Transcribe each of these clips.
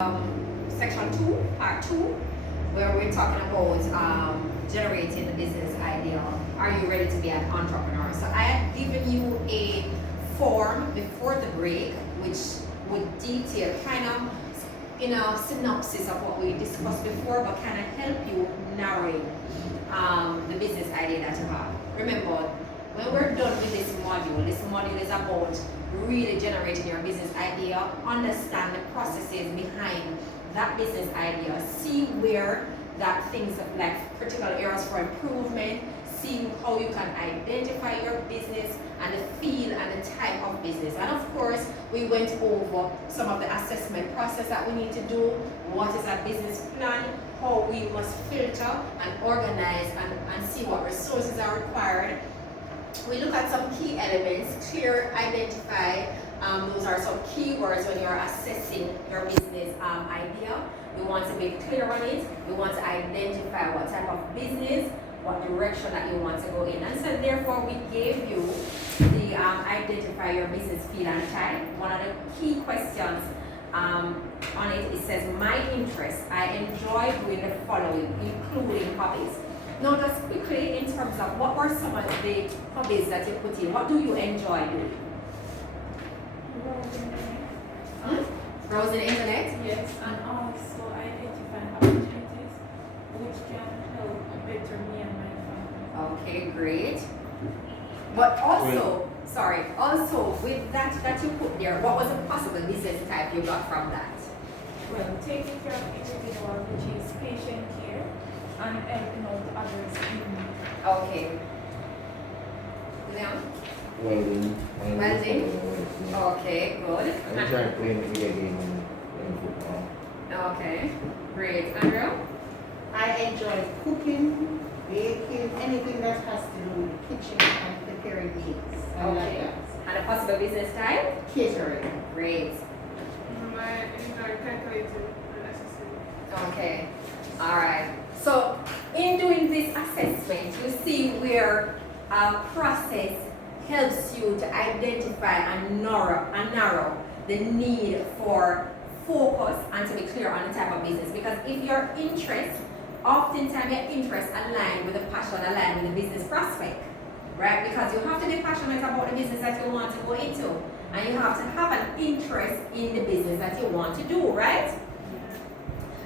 Section 2, part 2, where we're talking about generating the business idea. Are you ready to be an entrepreneur? So I had given you a form before the break, which would detail kind of synopsis of what we discussed before, but kind of help you narrow the business idea that you have. Remember, when we're done with this module is about really generating your business idea, understand the processes behind that business idea, see where that things like critical areas for improvement, see how you can identify your business and the field and the type of business. And of course, we went over some of the assessment process that we need to do, what is a business plan, how we must filter and organize and see what resources are required. We look at some key elements, clear, identify, those are some keywords when you're assessing your business idea. We want to be clear on it. We want to identify what type of business, what direction that you want to go in. And so therefore we gave you the identify your business field and type. One of the key questions on it says, my interests, I enjoy doing the following, including hobbies. Now just quickly, in terms of what were some of the hobbies that you put in, what do you enjoy doing? Browsing the internet? Yes, and also identify opportunities which can help better me and my family. Okay, great. But also, also with that you put there, what was a possible business type you got from that? Well, taking care of individuals, which is patient care, and helping out others in need. Okay. Leon? Welding. Welding? Okay, good. I'm trying to play video game and football. Okay, great. Andrew? I enjoy cooking, baking, anything that has to do with kitchen and preparing meals. I like Okay. that. And a possible business type? Catering. Great. I enjoy calculating unnecessary. Okay. All right. So in doing this assessment, you see where a process helps you to identify and narrow the need for focus and to be clear on the type of business. Because if your interest, oftentimes your interest align with the passion, align with the business prospect, right? Because you have to be passionate about the business that you want to go into, and you have to have an interest in the business that you want to do, right?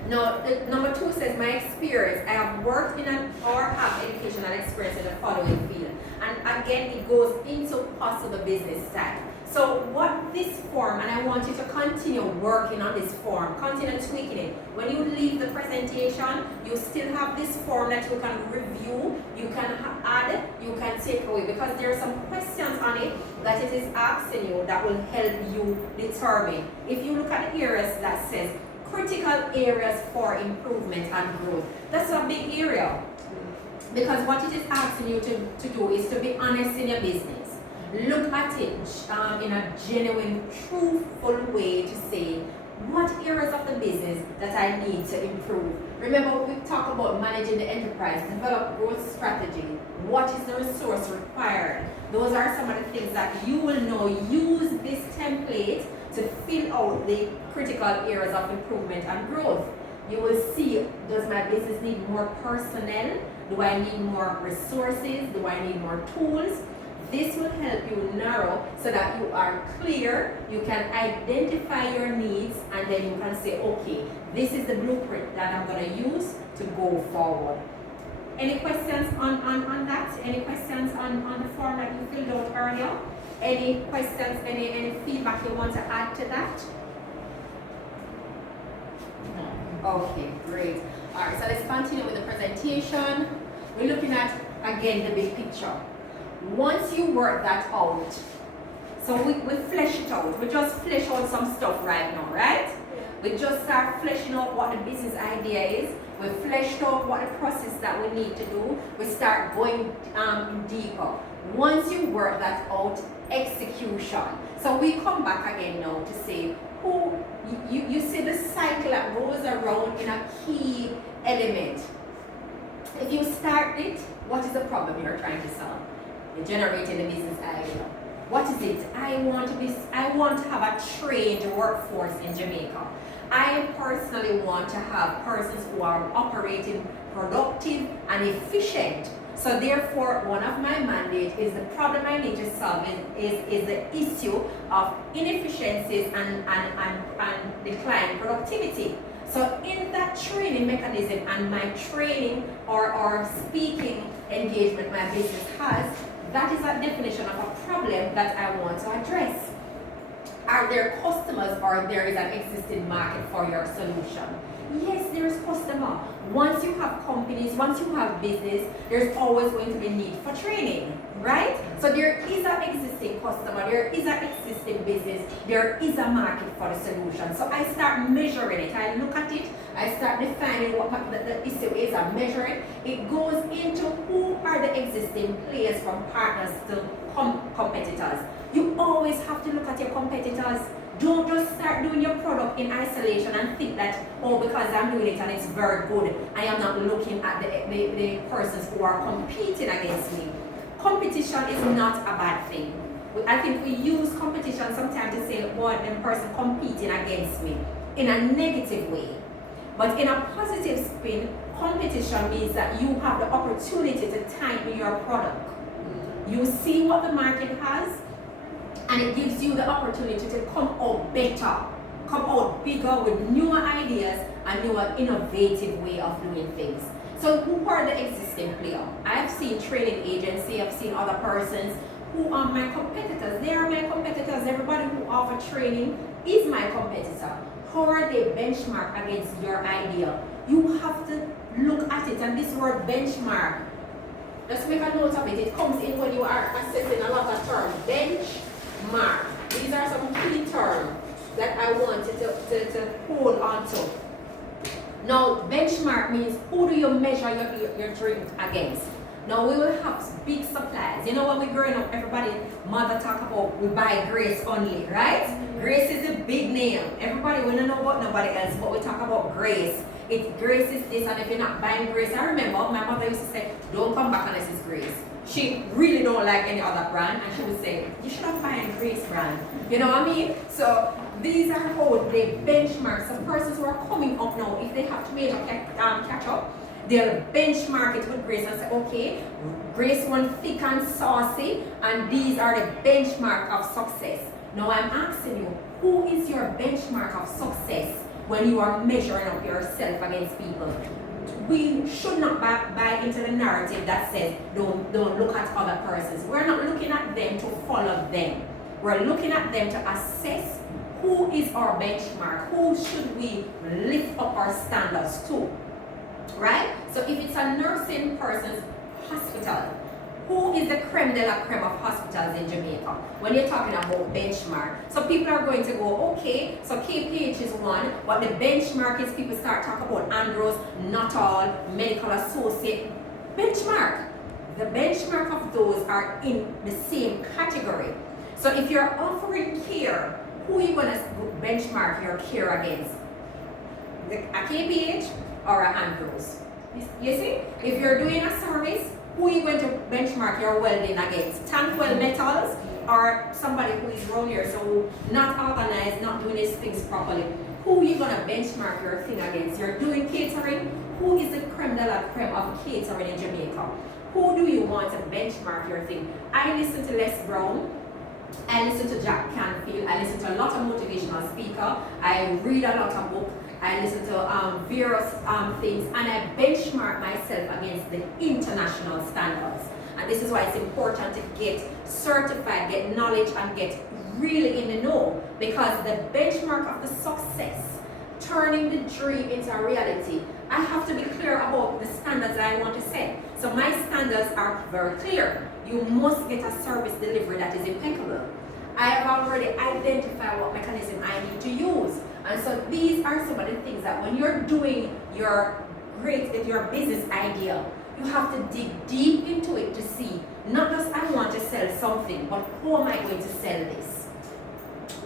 Now, number 2 says, my experience, I have worked in or have educational experience in the following field. And again, it goes into possible business type. So what this form, and I want you to continue working on this form, continue tweaking it. When you leave the presentation, you still have this form that you can review, you can add, you can take away, because there are some questions on it that it is asking you that will help you determine. If you look at the areas that says, critical areas for improvement and growth. That's a big area, because what it is asking you to do is to be honest in your business. Look at it in a genuine, truthful way to say, what areas of the business that I need to improve. Remember, we talk about managing the enterprise, develop growth strategy. What is the resource required? Those are some of the things that you will know. Use this template to fill out the critical areas of improvement and growth. You will see, does my business need more personnel? Do I need more resources? Do I need more tools? This will help you narrow so that you are clear, you can identify your needs, and then you can say, okay, this is the blueprint that I'm going to use to go forward. Any questions on that? Any questions on the form that you filled out earlier? Any questions, any feedback you want to add to that? Okay, great. All right, so let's continue with the presentation. We're looking at, again, the big picture. Once you work that out, so we flesh it out. We just flesh out some stuff right now, right? We just start fleshing out what the business idea is. We fleshed out what the process that we need to do. We start going deeper. Once you work that out, execution. So we come back again now to say, you see the cycle that goes around in a key element. If you start it, what is the problem you're trying to solve? You're generating the business idea. What is it? I want to have a trained workforce in Jamaica. I personally want to have persons who are operating productive and efficient. So therefore, one of my mandates is the problem I need to solve is the issue of inefficiencies and decline productivity. So in that training mechanism and my training or speaking engagement my business has, that is a definition of a problem that I want to address. Are there customers or there is an existing market for your solution? Yes, there is customer. Once you have companies, once you have business, there's always going to be need for training, right? So there is an existing customer, there is an existing business, there is a market for the solution. So I start measuring it. I look at it, I start defining what the issue is, I measure it. It goes into who are the existing players from partners to competitors. You always have to look at your competitors. Don't just start doing your product in isolation and think that, oh, because I'm doing it and it's very good, I am not looking at the persons who are competing against me. Competition is not a bad thing. I think we use competition sometimes to say, boy, them person competing against me in a negative way. But in a positive spin, competition means that you have the opportunity to tighten your product. You see what the market has, and it gives you the opportunity to come out better, come out bigger with newer ideas and newer innovative way of doing things. So who are the existing players? I've seen training agency, I've seen other persons who are my competitors. They are my competitors. Everybody who offers training is my competitor. How are they benchmark against your idea? You have to look at it, and this word benchmark, just make a note of it. It comes in when you are assessing a lot of terms. Benchmark. These are some key terms that I want you to hold on to. Now, benchmark means who do you measure your drink against? Now, we will have big supplies. You know, when we're growing up, everybody, mother talk about we buy Grace only, right? Grace is a big name. Everybody, we don't know about nobody else, but we talk about Grace. Grace is this, and if you're not buying Grace, I remember my mother used to say, don't come back unless it's Grace. She really don't like any other brand, and she would say, you should have buying Grace brand. You know what I mean? So these are how they benchmark. Some persons who are coming up now, if they have to make a catch up, they'll benchmark it with Grace and say, okay, Grace one thick and saucy, and these are the benchmark of success. Now I'm asking you, who is your benchmark of success when you are measuring up yourself against people? We should not buy into the narrative that says don't look at other persons. We're not looking at them to follow them. We're looking at them to assess who is our benchmark, who should we lift up our standards to, right? So if it's a nursing person's hospital, who is the creme de la creme of hospitals in Jamaica? When you're talking about benchmark, so people are going to go, okay, so KPH is one, but the benchmark is people start talking about Andros, not all, medical associate. Benchmark. The benchmark of those are in the same category. So if you're offering care, who are you going to benchmark your care against? A KPH or a Andros? You see? If you're doing a service, who are you going to benchmark your welding against? Tankwell Metals or somebody who is around here, so not organized, not doing his things properly? Who are you going to benchmark your thing against? You're doing catering. Who is the creme de la creme of catering in Jamaica? Who do you want to benchmark your thing? I listen to Les Brown. I listen to Jack Canfield. I listen to a lot of motivational speakers. I read a lot of books. I listen to various things, and I benchmark myself against the international standards. And this is why it's important to get certified, get knowledge, and get really in the know, because the benchmark of the success, turning the dream into a reality, I have to be clear about the standards I want to set. So my standards are very clear. You must get a service delivery that is impeccable. I have already identified what mechanism I need to use. And so these are some of the things that when you're doing your business idea, you have to dig deep into it to see, not just I want to sell something, but how am I going to sell this?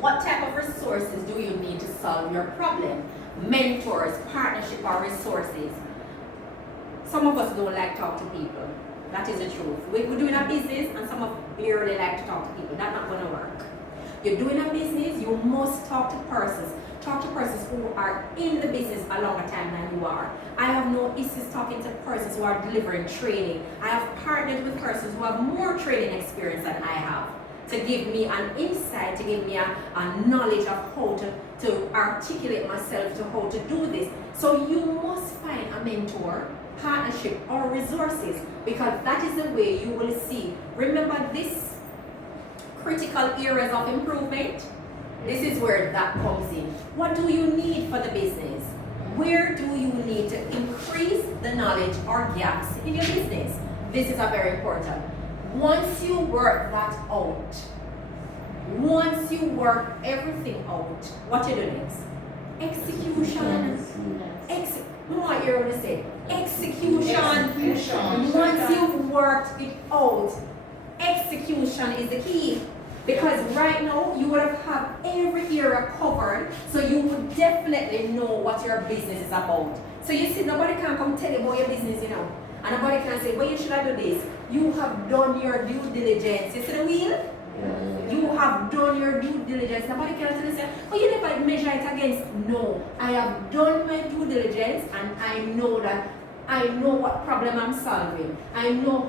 What type of resources do you need to solve your problem? Mentors, partnership, or resources. Some of us don't like to talk to people. That is the truth. We're doing a business and some of us barely like to talk to people. That's not going to work. You're doing a business, you must talk to persons Talk to persons who are in the business a longer time than you are. I have no issues talking to persons who are delivering training. I have partnered with persons who have more training experience than I have, to give me an insight, to give me a knowledge of how to articulate myself, to how to do this. So you must find a mentor, partnership, or resources, because that is the way you will see. Remember this critical areas of improvement? This is where that comes in. What do you need for the business? Where do you need to increase the knowledge or gaps in your business? This is a very important. Once you work that out, once you work everything out, what you do next? Execution. No, I hear what you say. Execution. Once you've worked it out, execution is the key. Because right now, you would have every area covered, so you would definitely know what your business is about. So you see, nobody can come tell you about your business, you know. And nobody can say, well, you should have do this. You have done your due diligence. You see the wheel? Yeah. You have done your due diligence. Nobody can tell you, say, oh, you never measure it against. No, I have done my due diligence, and I know that I know what problem I'm solving. I know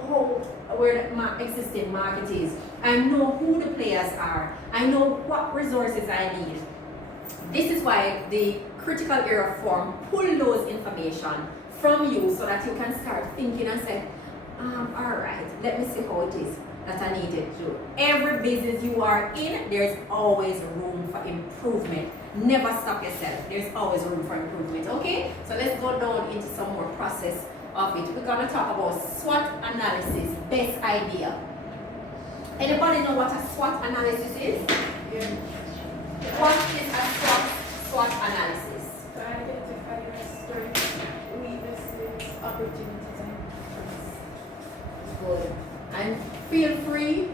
where my existing market is. I know who the players are. I know what resources I need. This is why the critical area form pull those information from you so that you can start thinking and say, all right, let me see how it is that I need to do. Every business you are in, there's always room for improvement. Never stop yourself. There's always room for improvement, okay? So let's go down into some more process of it. We're going to talk about SWOT analysis, best idea. Anybody know what a SWOT analysis is? Yeah. What is a SWOT analysis? To identify your strengths, weaknesses, opportunities, and threats. Good. And feel free.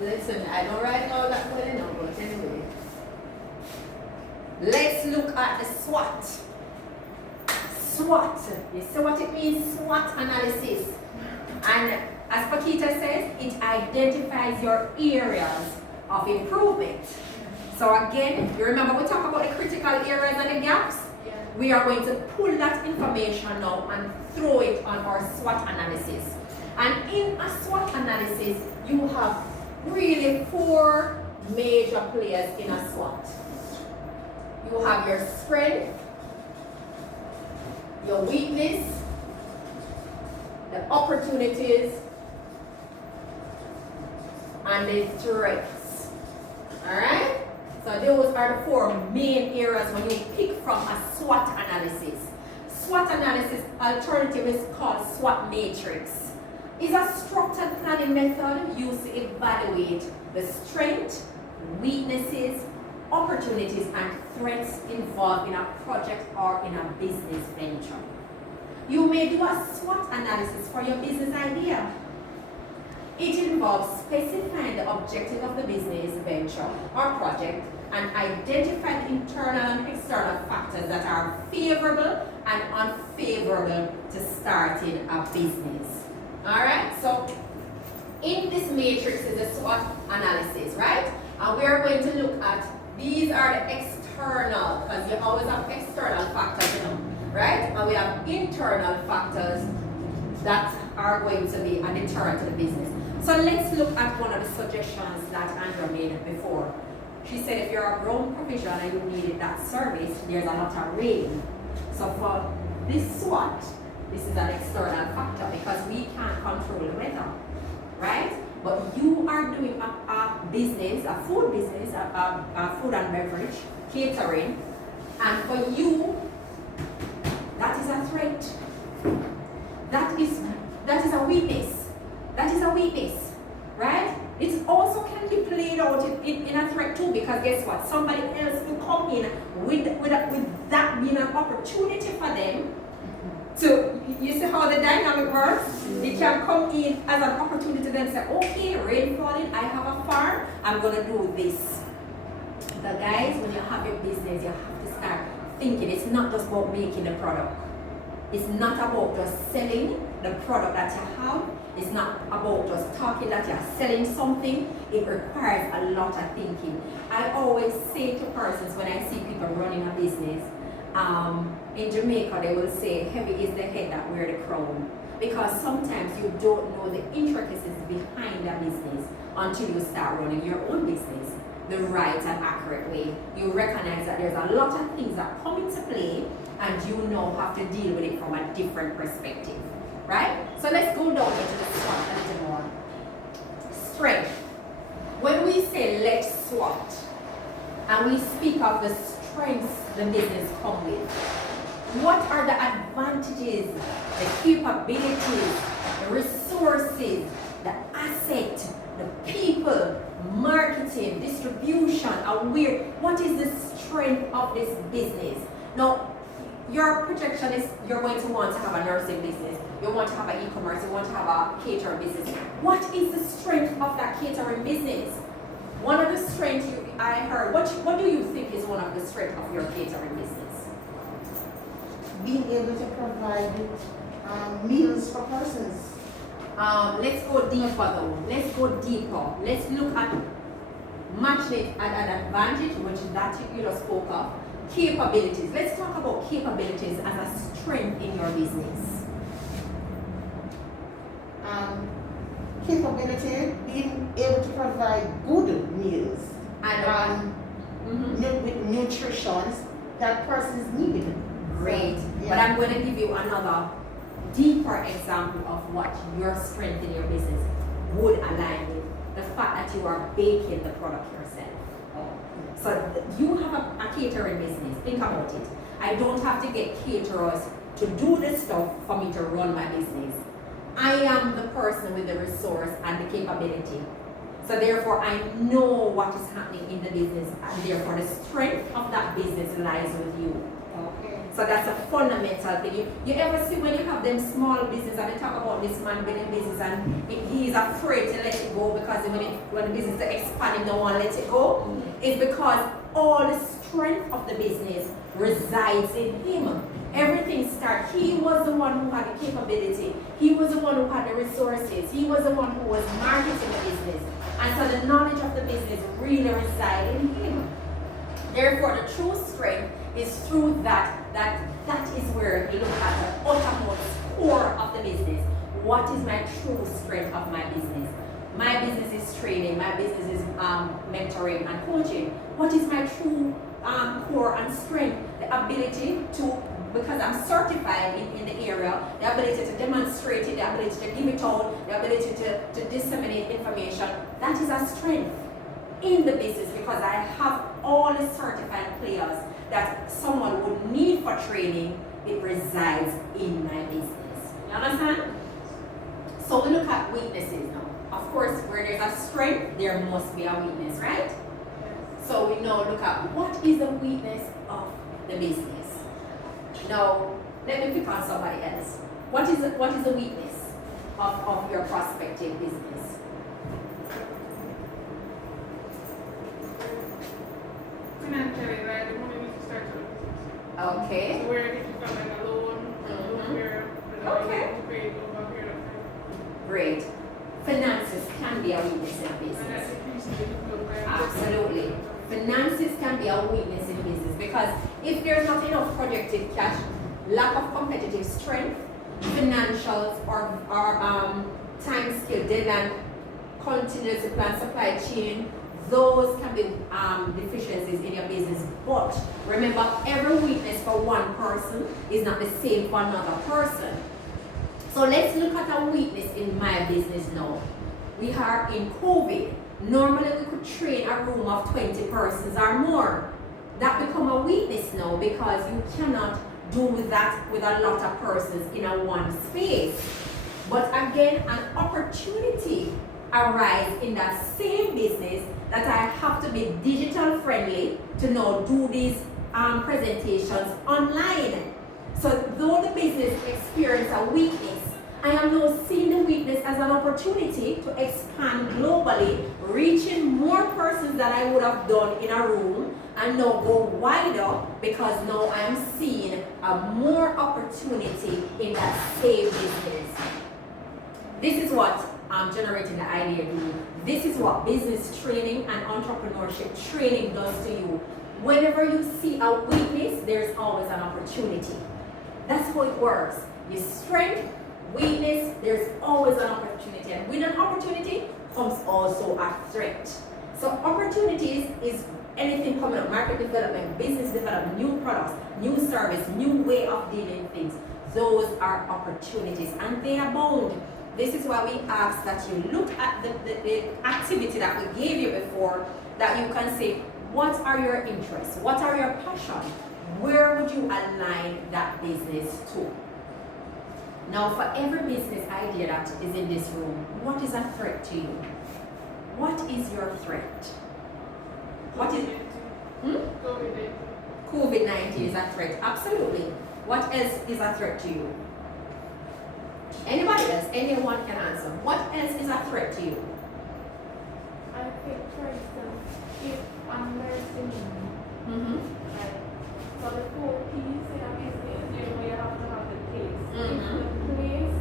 Listen, I don't write all that well enough, but anyway. Let's look at the SWOT. SWOT. You see what it means? SWOT analysis. And as Paquita says, it identifies your areas of improvement. So again, you remember we talked about the critical areas and the gaps? Yeah. We are going to pull that information now and throw it on our SWOT analysis. And in a SWOT analysis, you have really 4 major players in a SWOT. You have your strength, your weakness, the opportunities, and the threats. Alright? So those are the 4 main areas when you pick from a SWOT analysis. SWOT analysis alternative is called SWOT matrix. It's a structured planning method used to evaluate the strength, weaknesses, opportunities, and threats involved in a project or in a business venture. You may do a SWOT analysis for your business idea. It involves specifying the objective of the business venture or project and identify the internal and external factors that are favorable and unfavorable to starting a business. Alright, so in this matrix is a SWOT analysis, right? And we are going to look at, these are the external, because you always have external factors, you know, right? And we have internal factors that are going to be a deterrent to the business. So let's look at one of the suggestions that Andrea made before. She said if you're a grown professional and you needed that service, there's a lot of rain. So for this SWOT, this is an external factor because we can't control the weather, right? But you are doing a business, a food business, a food and beverage, catering, and for you, that is a threat. That is a weakness. That is a weakness, right? It also can be played out in a threat too, because guess what? Somebody else will come in with that being an opportunity for them. So you see how the dynamic works? It can come in as an opportunity to then say, okay, rain falling, I have a farm, I'm gonna do this. But guys, when you have your business, you have to start thinking it's not just about making the product. It's not about just selling the product that you have. It's not about just talking that you're selling something. it requires a lot of thinking. I always say to persons when I see people running a business, in Jamaica they will say, heavy is the head that wear the crown. Because sometimes you don't know the intricacies behind a business until you start running your own business the right and accurate way. You recognize that there's a lot of things that come into play and you now have to deal with it from a different perspective. Right? So let's go down into the SWOT a little more. Strength. When we say let's SWOT and we speak of the strengths the business come with, what are the advantages, the capabilities, the resources, the asset, the people, marketing, distribution, what is the strength of this business? Now, your projection is you're going to want to have a nursing business, you want to have an e-commerce, you want to have a catering business. What is the strength of that catering business? One of the strengths I heard, what do you think is one of the strengths of your catering business? Being able to provide meals for persons. Let's go deeper though. Let's go deeper. Let's look at matching it at an advantage, which is that you just spoke of. Capabilities. Let's talk about capabilities as a strength in your business. Capability, being able to provide good meals And with nutrition that persons need. great. So, yeah. But I'm going to give you another deeper example of what your strength in your business would align with. The fact that you are baking the product yourself. So you have a catering business. Think about it. I don't have to get caterers to do the stuff for me to run my business. I am the person with the resource and the capability. So therefore, I know what is happening in the business, and therefore the strength of that business lies with you. Okay. So that's a fundamental thing. You ever see when you have them small business, and they talk about this man building business and he is afraid to let it go because when the business is expanding, don't want to let it go? It's because all the strength of the business resides in him. Everything starts. He was the one who had the capability. He was the one who had the resources. He was the one who was marketing the business. And so the knowledge of the business really resides in him. Therefore, the true strength is through that is where you look at the uttermost core of the business. What is my true strength of my business? My business is training. My business is mentoring and coaching. What is my true core and strength? The ability to, because I'm certified in the area, the ability to demonstrate it, the ability to give it out, the ability to disseminate information. That is a strength in the business because I have all the certified players that someone would need for training. It resides in my business. You understand? So we look at weaknesses now. Of course, where there's a strength, there must be a weakness, right? So we now look at what is the weakness of the business. Now, let me pick on somebody else. What is the weakness of your prospective business? Financially, like the money needs to start to business. Okay. So where if you come like a loan, where Okay. to pay over a period of time. Great. Finances can be a weakness in a And that business. increases the difficult time. Absolutely. Finances can be a weakness in business because if there's not enough projected cash, lack of competitive strength, financials or time scale, deadline, contingency plan, supply chain, those can be deficiencies in your business. But remember, every weakness for one person is not the same for another person. So let's look at a weakness in my business now. We are in COVID. Normally we could train a room of 20 persons or more. That become a weakness now because you cannot do that with a lot of persons in a one space. But again, an opportunity arises in that same business that I have to be digital friendly to now do these presentations online. So though the business experiences a weakness, I am now seeing the weakness as an opportunity to expand globally, reaching more persons than I would have done in a room, and now go wider because now I am seeing a more opportunity in that same business. This is what generating the idea do. This is what business training and entrepreneurship training does to you. Whenever you see a weakness, there's always an opportunity. That's how it works. Your strength, weakness, there's always an opportunity. And with an opportunity comes also a threat. So opportunities is anything coming up, market development, business development, new products, new service, new way of dealing things. Those are opportunities and they abound. This is why we ask that you look at the activity that we gave you before, that you can say, what are your interests? What are your passions? Where would you align that business to? Now, for every business idea that is in this room, what is a threat to you? What is your threat? What is COVID-19 is a threat, absolutely. What else is a threat to you? Anybody else? Anyone can answer. What else is a threat to you? I think, for instance, if I'm nursing, like, for the 4 P's in a business, you have to have the place. If the place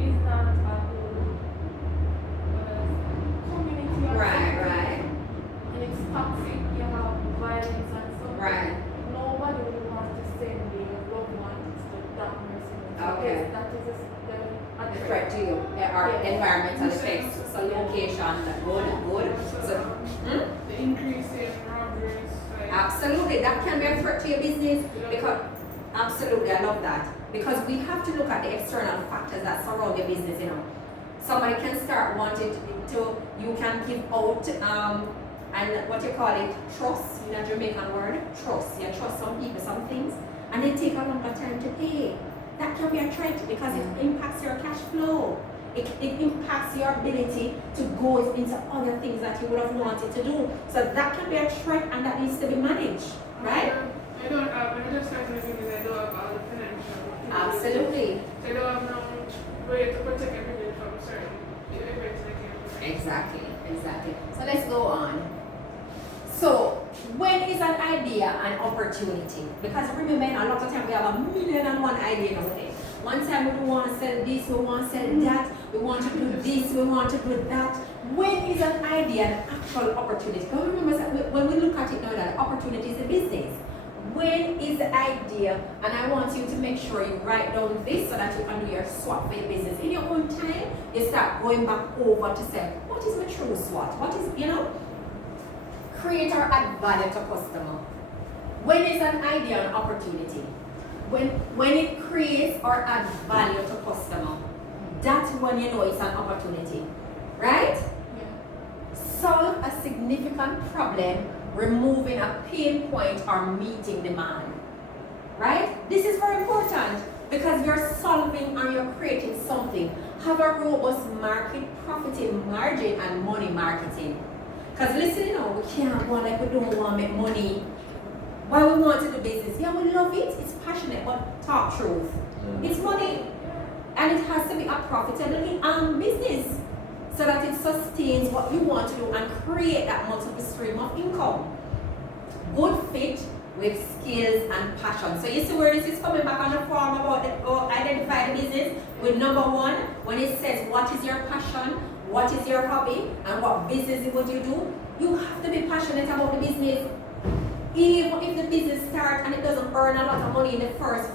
is not a good community or Right. and it's toxic, you have violence and stuff. Right. Nobody would want to send their loved ones to that nursing home. Okay. Yes, that is a The threat to you are Yes. environmental effects. So location, good. So, The increase in robberies, like. absolutely, that can be a threat to your business because absolutely, I love that. Because we have to look at the external factors that surround your business, you know. Somebody can start wanting you can give out and what you call it, trust, in a Jamaican word, trust. You trust some people, some things, and they take a longer time to pay. That can be a threat because it impacts your cash flow. It impacts your ability to go into other things that you would have wanted to do. So that can be a threat and that needs to be managed, right? I don't have, when I just started my business, I don't have all the financial. Absolutely. I don't have no way to protect everything from certain events that can. Exactly. So let's go on. So when is an idea an opportunity? Because remember, a lot of times we have 1,000,001 ideas nowadays. One time we want to sell this, we want to sell that, we want to do this, we want to do that. When is an idea an actual opportunity? Because remember, when we look at it now, that opportunity is a business. When is the idea? And I want you to make sure you write down this so that you can do your SWOT for your business. In your own time, you start going back over to say, what is my true SWOT? What is, create or add value to customer. When is an idea an opportunity? When it creates or adds value to customer, that's when you know it's an opportunity, right? Yeah. Solve a significant problem, removing a pain point or meeting demand, right? This is very important because you're solving and you're creating something. Have a robust market, profiting margin and money marketing. Because listen, we can't go like we don't want to make money. Why we want to do business? Yeah, we love it. It's passionate, but talk truth. It's money. And it has to be a profitable business so that it sustains what you want to do and create that multiple stream of income. Good fit with skills and passion. So you see where this is coming back on the form about identify the business with number 1, when it says what is your passion, what is your hobby, and what business would you do? You have to be passionate about the business. Even if the business starts and it doesn't earn a lot of money in the first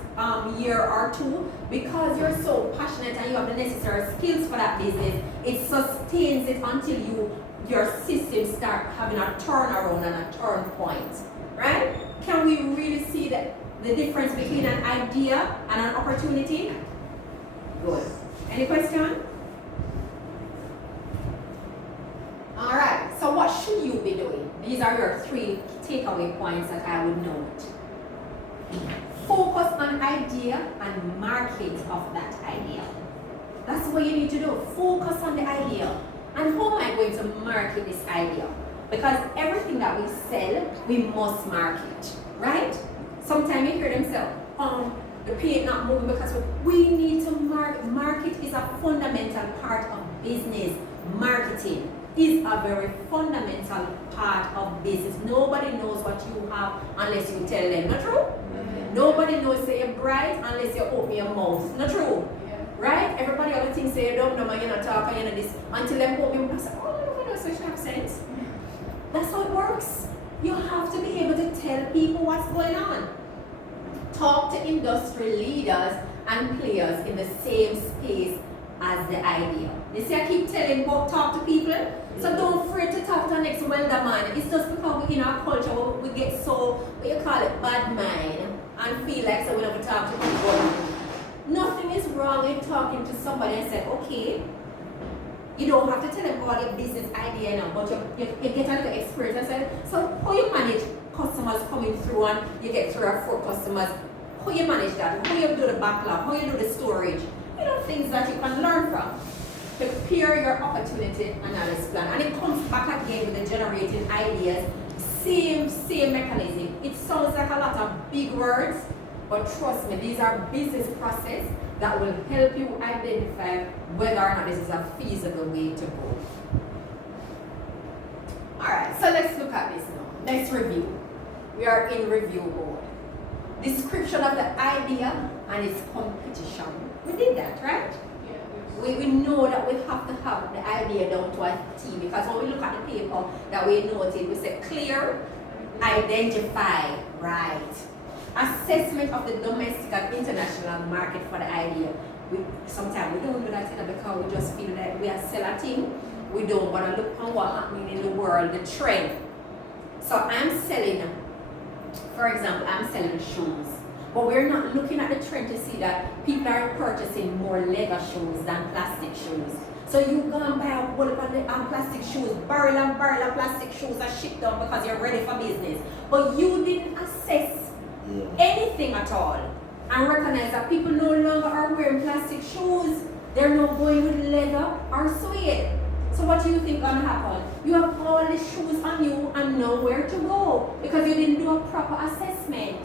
year or 2, because you're so passionate and you have the necessary skills for that business, it sustains it until your system start having a turnaround and a turn point, right? Can we really see the difference between an idea and an opportunity? Good. Any question? All right, so what should you be doing? These are your 3 takeaway points that I would note. Focus on idea and market of that idea. That's what you need to do. Focus on the idea. And how am I going to market this idea? Because everything that we sell, we must market, right? Sometimes you hear them say, the pay not moving because we need to market. Market is a fundamental part of business. Marketing is a very fundamental part of business. Nobody knows what you have unless you tell them, not true? Nobody knows that you're bright unless you open your mouth, not true? right? Everybody other things say you don't know, man, you're not talking, you're not this. Until they put me, I say, oh, no, no, so it have sense. That's how it works. You have to be able to tell people what's going on. Talk to industry leaders and players in the same space as the idea. You see, I keep telling about talk to people. So don't afraid to talk to the next welder man. It's just because we in our culture we get so, what you call it, bad mind and feel like so we never talk to people. Nothing is wrong with talking to somebody and say, okay, you don't have to tell them about your business idea now, but you get a little experience and say, so how you manage customers coming through and you get 3 or 4 customers, how you manage that, how you do the backlog, how you do the storage, you know, things that you can learn from. Prepare your opportunity analysis plan, and it comes back again with the generating ideas, same mechanism. It sounds like a lot of big words, but trust me, these are business process that will help you identify whether or not this is a feasible way to go. Alright, so let's look at this now. Let's review. We are in review mode. Description of the idea and its competition. We did that, right? We know that we have to have the idea down to a T, because when we look at the paper that we noted, we say clear, identify, right. Assessment of the domestic and international market for the idea. Sometimes we don't do that because we just feel that we are selling. We don't want to look on what's happening in the world, the trend. So I'm selling, for example, I'm selling shoes. But we're not looking at the trend to see that people are purchasing more leather shoes than plastic shoes. So you go and buy a whole bunch of plastic shoes, barrel and barrel of plastic shoes are shipped down because you're ready for business. But you didn't assess anything at all and recognize that people no longer are wearing plastic shoes. They're not going with leather or suede. So what do you think gonna happen? You have all the shoes on you and nowhere to go because you didn't do a proper assessment.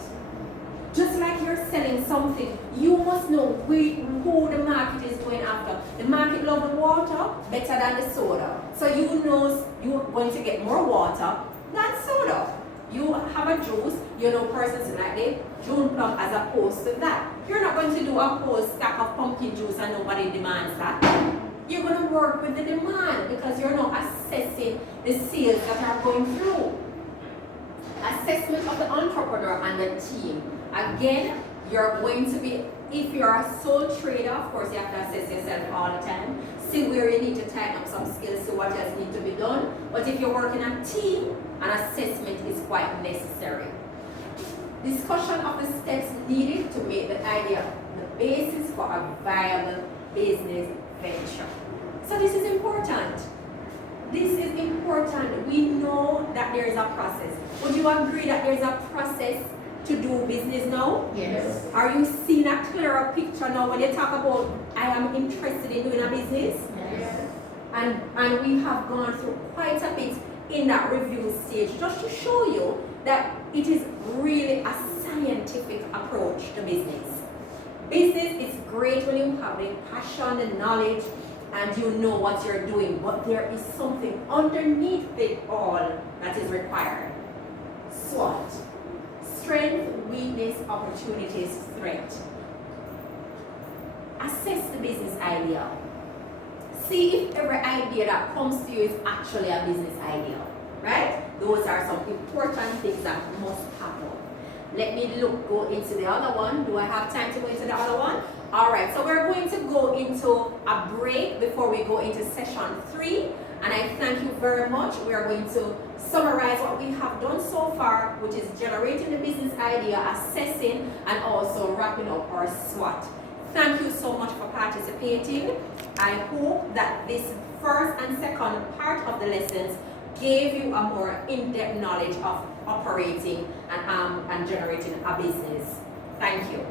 Just like you're selling something, you must know who the market is going after. The market loves water better than the soda. So you know you're going to get more water than soda. You have a juice, you know persons like the June plum as opposed to that. You're not going to do a whole stack of pumpkin juice and nobody demands that. You're going to work with the demand because you're not assessing the sales that are going through. Assessment of the entrepreneur and the team. Again, you're going to be, if you're a sole trader, of course you have to assess yourself all the time. See where you need to tighten up some skills, see what else needs to be done. But if you're working a team, an assessment is quite necessary. Discussion of the steps needed to make the idea the basis for a viable business venture. So this is important. This is important. We know that there is a process. Would you agree that there is a process to do business now? Yes. Are you seeing a clearer picture now when you talk about I am interested in doing a business? Yes. And we have gone through quite a bit in that review stage just to show you that it is really a scientific approach to business. Business is great when you have the passion, the knowledge, and you know what you're doing, but there is something underneath it all that is required. SWOT. Strength, weakness, opportunities, threat. Assess the business idea. See if every idea that comes to you is actually a business idea, right? Those are some important things that must happen. Let me go into the other one. Do I have time to go into the other one? All right, so we're going to go into a break before we go into session 3. And I thank you very much. We are going to summarize what we have done so far, which is generating the business idea, assessing, and also wrapping up our SWOT. Thank you so much for participating. I hope that this first and second part of the lessons gave you a more in-depth knowledge of operating and generating a business. Thank you.